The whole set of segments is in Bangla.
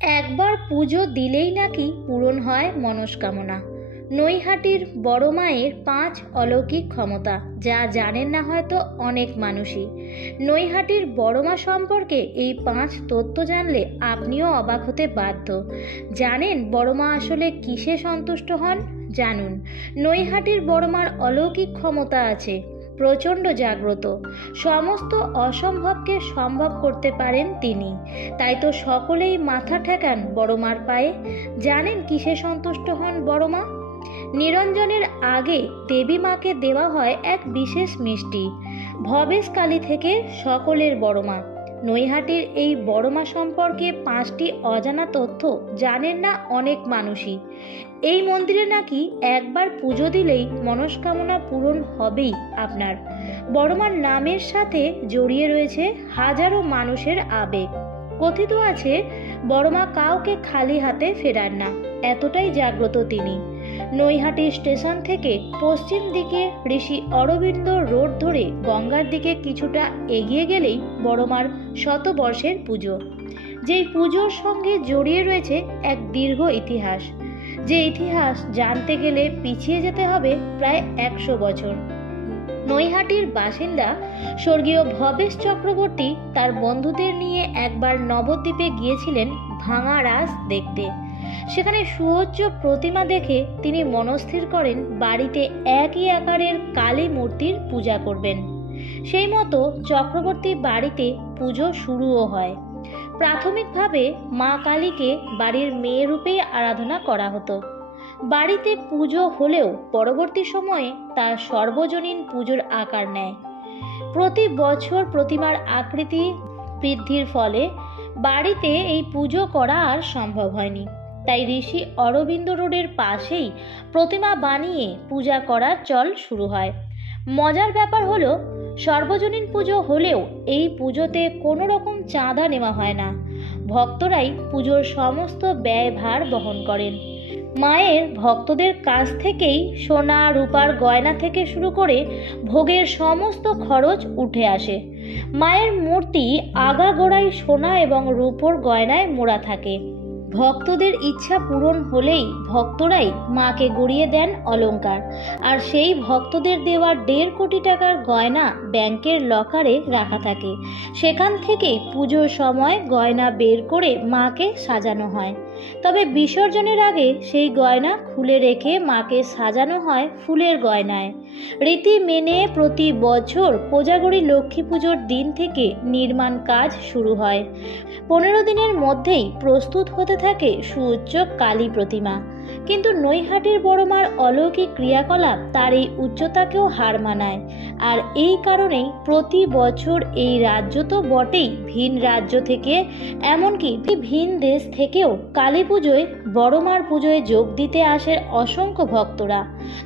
একবার পুজো দিলেই নাকি পূরণ হয় মনস্কামনা। নৈহাটির বড় মায়ের 5 অলৌকিক ক্ষমতা, যা জানেন না হয়তো অনেক মানুষই। নৈহাটির বড় মা সম্পর্কে এই 5 তথ্য জানলে আপনিও অবাক হতে বাধ্য। জানেন বড় মা আসলে কিসে সন্তুষ্ট হন? জানুন, নৈহাটির বড় মার অলৌকিক ক্ষমতা আছে। প্রচণ্ড জাগ্রত, সমস্ত অসম্ভবকে সম্ভব করতে পারেন তিনি। তাই তো সকলেই মাথা ঠেকান বড় মার পায়ে। জানেন কিসে সন্তুষ্ট হন বড় মা? নিরঞ্জনের আগে দেবী মাকে দেওয়া হয় এক বিশেষ মিষ্টি। ভবেশকালী থেকে সকলের বড় মা। নৈহাটির এই বড় মা সম্পর্কে 5টি অজানা তথ্য জানেন না অনেক মানুষই। এই মন্দিরে নাকি একবার পুজো দিলেই মনস্কামনা পূরণ হবেই আপনার। বড় মার নামের সাথে জড়িয়ে রয়েছে হাজারো মানুষের আবেগ। কথিত আছে বড় মা কাউকে খালি হাতে ফেরান না, এতটাই জাগ্রত তিনি। নৈহাটি স্টেশন থেকে পশ্চিম দিকে ঋষি অরবিন্দ রোড ধরে গঙ্গার দিকে কিছুটা এগিয়ে গেলেই বড় মার শতবর্ষের পুজো। যেই পুজোর সঙ্গে জড়িয়ে রয়েছে এক দীর্ঘ ইতিহাস, যে ইতিহাস জানতে গেলে পিছিয়ে যেতে হবে প্রায় 100 বছর। নৈহাটির বাসিন্দা স্বর্গীয় ভবেশ চক্রবর্তী তার বন্ধুদের নিয়ে একবার নবদ্বীপে গিয়েছিলেন ভাঙা রাস দেখতে। সেখানে সুউচ্চ প্রতিমা দেখে তিনি মনস্থির করেন বাড়িতে একই আকারের কালী মূর্তির পূজা করবেন। সেই মতো চক্রবর্তী বাড়িতে পুজো শুরুও হয়। প্রাথমিকভাবে মা কালীকে বাড়ির মেয়ে রূপেই আরাধনা করা হতো। বাড়িতে পুজো হলেও পরবর্তী সময়ে তা সর্বজনীন পুজোর আকার নেয়। প্রতি বছর প্রতিমার আকৃতি বৃদ্ধির ফলে বাড়িতে এই পুজো করা আর সম্ভব হয়নি। তাই ঋষি অরবিন্দ রোডের পাশেই প্রতিমা বানিয়ে পূজা করার চল শুরু হয়। মজার ব্যাপার হলো, সর্বজনীন পুজো হলেও এই পুজোতে কোনো রকম চাঁদা নেওয়া হয় না। ভক্তরাই পুজোর সমস্ত ব্যয়ভার বহন করেন। মায়ের ভক্তদের কাছ থেকেই সোনা রূপার গয়না থেকে শুরু করে ভোগের সমস্ত খরচ উঠে আসে। মায়ের মূর্তি আগাগোড়াই সোনা এবং রূপোর গয়নায় মোড়া থাকে। ভক্তদের ইচ্ছা পূরণ হলেই ভক্তরাই মাকে গড়িয়ে দেন অলংকার, আর সেই ভক্তদের দেওয়া 1.5 কোটি টাকার গয়না ব্যাংকের লকারে রাখা থাকে। সেখান থেকে পুজোর সময় গয়না বের করে মাকে সাজানো হয়। তবে বিসর্জনের আগে সেই গয়না খুলে রেখে মাকে সাজানো হয় ফুলের গয়নায়। রীতি মেনে প্রতি বছর কোজাগরী লক্ষ্মী পুজোর দিন থেকে নির্মাণ কাজ শুরু হয়। 15 দিনের মধ্যেই প্রস্তুত হতে থাকে সুউচ্চ কালী প্রতিমা। কিন্তু নৈহাটির বড় মার অলৌকিক ক্রিয়াকলাপ তার এই উচ্চতাকেও হার মানায়। আর এই কারণেই প্রতি বছর এই রাজ্য তো বটেই, ভিন রাজ্য থেকে এমনকি ভিন দেশ থেকেও কালী পুজোয় বড় মার পুজোয় যোগ দিতে আসে অসংখ্য ভক্তরা।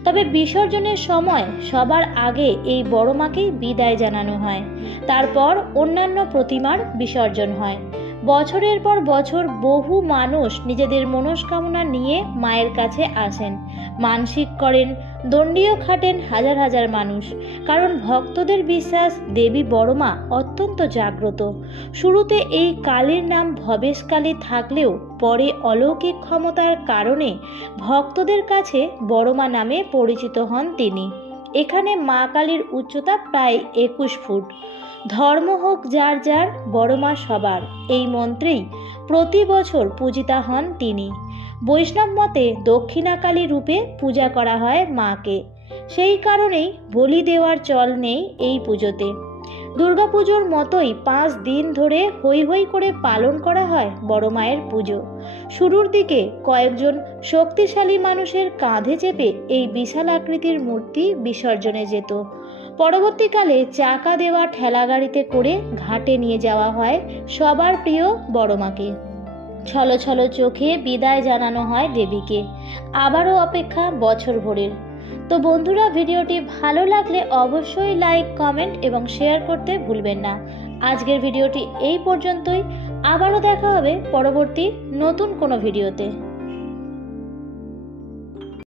তবে বিসর্জনের সময় সবার আগে এই বড় মাকেই বিদায় জানানো হয়। তারপর অন্যান্য প্রতিমার বিসর্জন হয়। বছরের পর বছর বহু মানুষ নিজেদের মনস্কামনা নিয়ে মায়ের কাছে আসেন, মানসিক করেন, দণ্ডিও খাটেন হাজার হাজার মানুষ। কারণ ভক্তদের বিশ্বাস দেবী বড় মা অত্যন্ত জাগ্রত। শুরুতে এই কালীর নাম ভবেশকালী থাকলেও পরে অলৌকিক ক্ষমতার কারণে ভক্তদের কাছে বড় মা নামে পরিচিত হন তিনি। এখানে মা কালীর উচ্চতা প্রায় 21 ফুট। ধর্ম হোক যার যার, বড় মা সবার, এই মন্ত্রেই প্রতি বছর পূজিতা হন তিনি। বৈষ্ণব মতে দক্ষিণাকালী রূপে পূজা করা হয় মাকে। সেই কারণেই বলি দেওয়ার চল নেই এই পুজোতে। দুর্গাপুজোর মতোই 5 দিন ধরে হৈ হৈ করে পালন করা হয় বড় মায়ের পুজো। শুরুর দিকে কয়েকজন শক্তিশালী মানুষের কাঁধে চেপে এই বিশাল আকৃতির মূর্তি বিসর্জনে যেত। পরবর্তীকালে চাকা দেওয়া ঠেলাগাড়িতে করে ঘাটে নিয়ে যাওয়া হয় সবার প্রিয় বড় মাকে। ছলো ছলো চোখে বিদায় জানানো হয় দেবীকে। আবারও অপেক্ষা বছর ভরের। তো বন্ধুরা, ভিডিওটি ভালো লাগলে অবশ্যই লাইক, কমেন্ট এবং শেয়ার করতে ভুলবেন না। আজকের ভিডিওটি এই পর্যন্তই। আবারও দেখা হবে পরবর্তী নতুন কোনো ভিডিওতে।